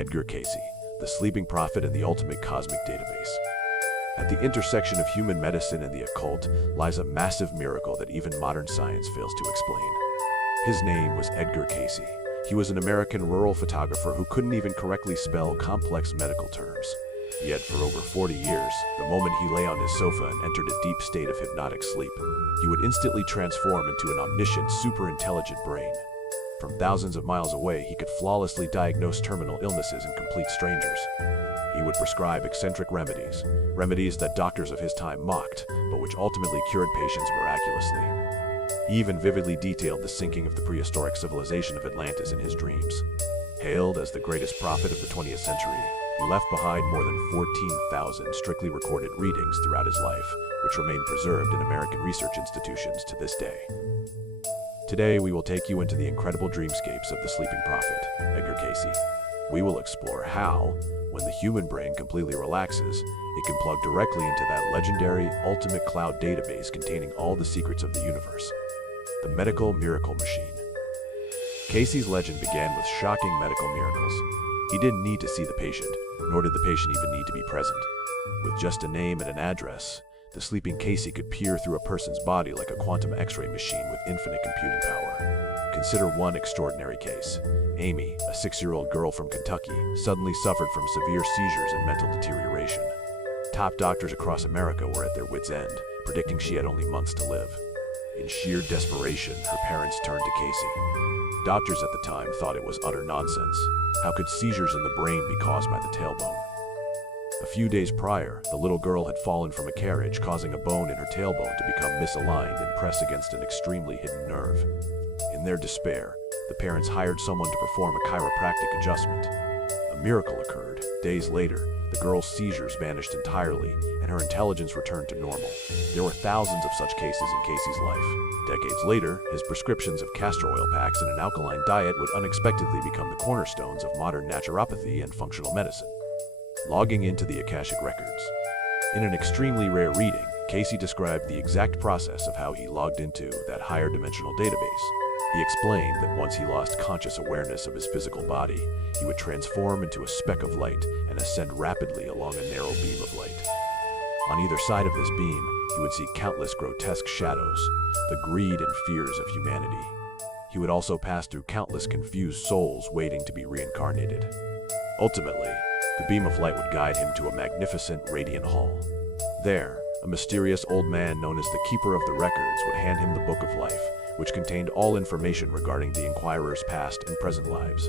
Edgar Cayce, the sleeping prophet and the ultimate cosmic database. At the intersection of human medicine and the occult lies a massive miracle that even modern science fails to explain. His name was Edgar Cayce. He was an American rural photographer who couldn't even correctly spell complex medical terms. Yet for over 40 years, the moment he lay on his sofa and entered a deep state of hypnotic sleep, he would instantly transform into an omniscient, super-intelligent brain. From thousands of miles away, he could flawlessly diagnose terminal illnesses in complete strangers. He would prescribe eccentric remedies that doctors of his time mocked, but which ultimately cured patients miraculously. He even vividly detailed the sinking of the prehistoric civilization of Atlantis in his dreams. Hailed as the greatest prophet of the 20th century, he left behind more than 14,000 strictly recorded readings throughout his life, which remain preserved in American research institutions to this day. Today, we will take you into the incredible dreamscapes of the sleeping prophet, Edgar Cayce. We will explore how, when the human brain completely relaxes, it can plug directly into that legendary ultimate cloud database containing all the secrets of the universe. The medical miracle machine. Cayce's legend began with shocking medical miracles. He didn't need to see the patient, nor did the patient even need to be present. With just a name and an address, the sleeping Cayce could peer through a person's body like a quantum X-ray machine with infinite computing power. Consider one extraordinary case. Amy, a 6-year-old girl from Kentucky, suddenly suffered from severe seizures and mental deterioration. Top doctors across America were at their wits' end, predicting she had only months to live. In sheer desperation, her parents turned to Cayce. Doctors at the time thought it was utter nonsense. How could seizures in the brain be caused by the tailbone? A few days prior, the little girl had fallen from a carriage, causing a bone in her tailbone to become misaligned and press against an extremely hidden nerve. In their despair, the parents hired someone to perform a chiropractic adjustment. A miracle occurred. Days later, the girl's seizures vanished entirely, and her intelligence returned to normal. There were thousands of such cases in Cayce's life. Decades later, his prescriptions of castor oil packs and an alkaline diet would unexpectedly become the cornerstones of modern naturopathy and functional medicine. Logging into the Akashic records. In an extremely rare reading, Cayce described the exact process of how he logged into that higher dimensional database. He explained that once he lost conscious awareness of his physical body, he would transform into a speck of light and ascend rapidly along a narrow beam of light. On either side of this beam, he would see countless grotesque shadows, the greed and fears of humanity. He would also pass through countless confused souls waiting to be reincarnated. Ultimately, the beam of light would guide him to a magnificent, radiant hall. There, a mysterious old man known as the Keeper of the Records would hand him the Book of Life, which contained all information regarding the inquirer's past and present lives.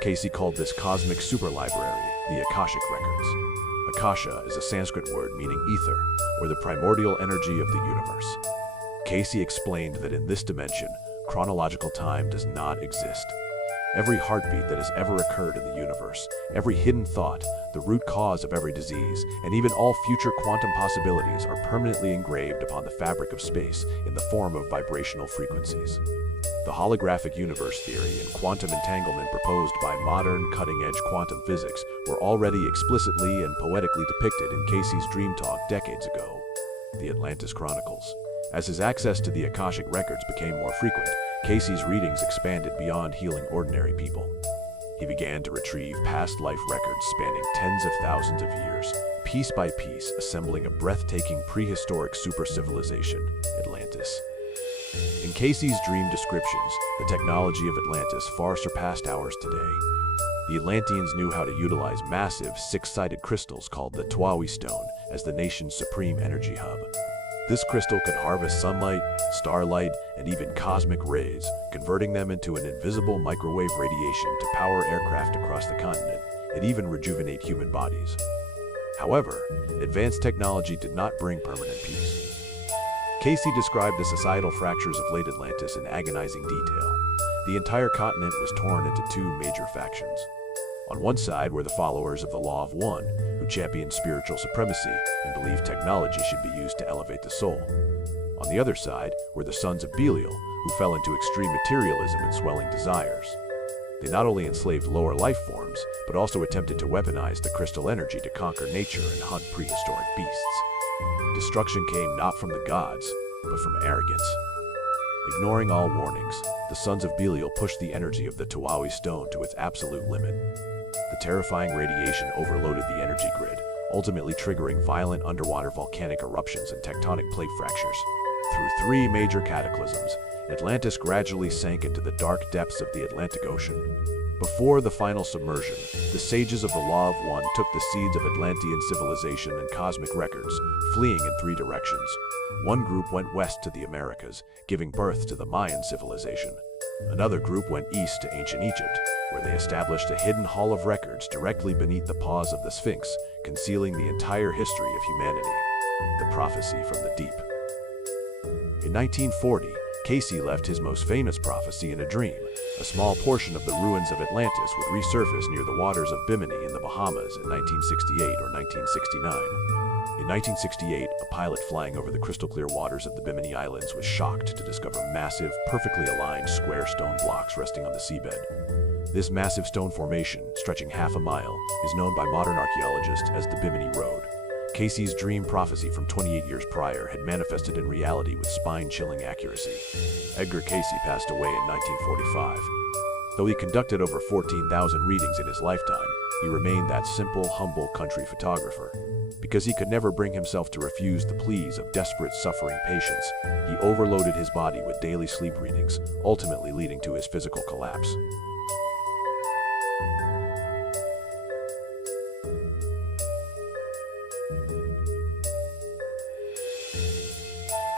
Cayce called this cosmic superlibrary the Akashic records. Akasha is a Sanskrit word meaning ether, or the primordial energy of the universe. Cayce explained that in this dimension, chronological time does not exist. Every heartbeat that has ever occurred in the universe, every hidden thought, the root cause of every disease, and even all future quantum possibilities are permanently engraved upon the fabric of space in the form of vibrational frequencies. The holographic universe theory and quantum entanglement proposed by modern, cutting-edge quantum physics were already explicitly and poetically depicted in Cayce's dream talk decades ago, the Atlantis Chronicles. As his access to the Akashic records became more frequent, Cayce's readings expanded beyond healing ordinary people. He began to retrieve past life records spanning tens of thousands of years, piece by piece assembling a breathtaking prehistoric super-civilization, Atlantis. In Cayce's dream descriptions, the technology of Atlantis far surpassed ours today. The Atlanteans knew how to utilize massive, six-sided crystals called the Tuawi Stone as the nation's supreme energy hub. This crystal could harvest sunlight, starlight, and even cosmic rays, converting them into an invisible microwave radiation to power aircraft across the continent and even rejuvenate human bodies. However, advanced technology did not bring permanent peace. Cayce described the societal fractures of late Atlantis in agonizing detail. The entire continent was torn into two major factions. On one side were the followers of the Law of One, who championed spiritual supremacy and believed technology should be used to elevate the soul. On the other side were the sons of Belial, who fell into extreme materialism and swelling desires. They not only enslaved lower life forms, but also attempted to weaponize the crystal energy to conquer nature and hunt prehistoric beasts. Destruction came not from the gods, but from arrogance. Ignoring all warnings, the sons of Belial pushed the energy of the Tuawi Stone to its absolute limit. The terrifying radiation overloaded the energy grid, ultimately triggering violent underwater volcanic eruptions and tectonic plate fractures. Through three major cataclysms, Atlantis gradually sank into the dark depths of the Atlantic Ocean. Before the final submersion, the sages of the Law of One took the seeds of Atlantean civilization and cosmic records, fleeing in three directions. One group went west to the Americas, giving birth to the Mayan civilization. Another group went east to ancient Egypt, where they established a hidden hall of records directly beneath the paws of the Sphinx, concealing the entire history of humanity. The prophecy from the deep. In 1940, Cayce left his most famous prophecy in a dream. A small portion of the ruins of Atlantis would resurface near the waters of Bimini in the Bahamas in 1968 or 1969. In 1968, a pilot flying over the crystal-clear waters of the Bimini Islands was shocked to discover massive, perfectly aligned square stone blocks resting on the seabed. This massive stone formation, stretching half a mile, is known by modern archaeologists as the Bimini Road. Cayce's dream prophecy from 28 years prior had manifested in reality with spine-chilling accuracy. Edgar Cayce passed away in 1945. Though he conducted over 14,000 readings in his lifetime, he remained that simple, humble country photographer. Because he could never bring himself to refuse the pleas of desperate, suffering patients, he overloaded his body with daily sleep readings, ultimately leading to his physical collapse.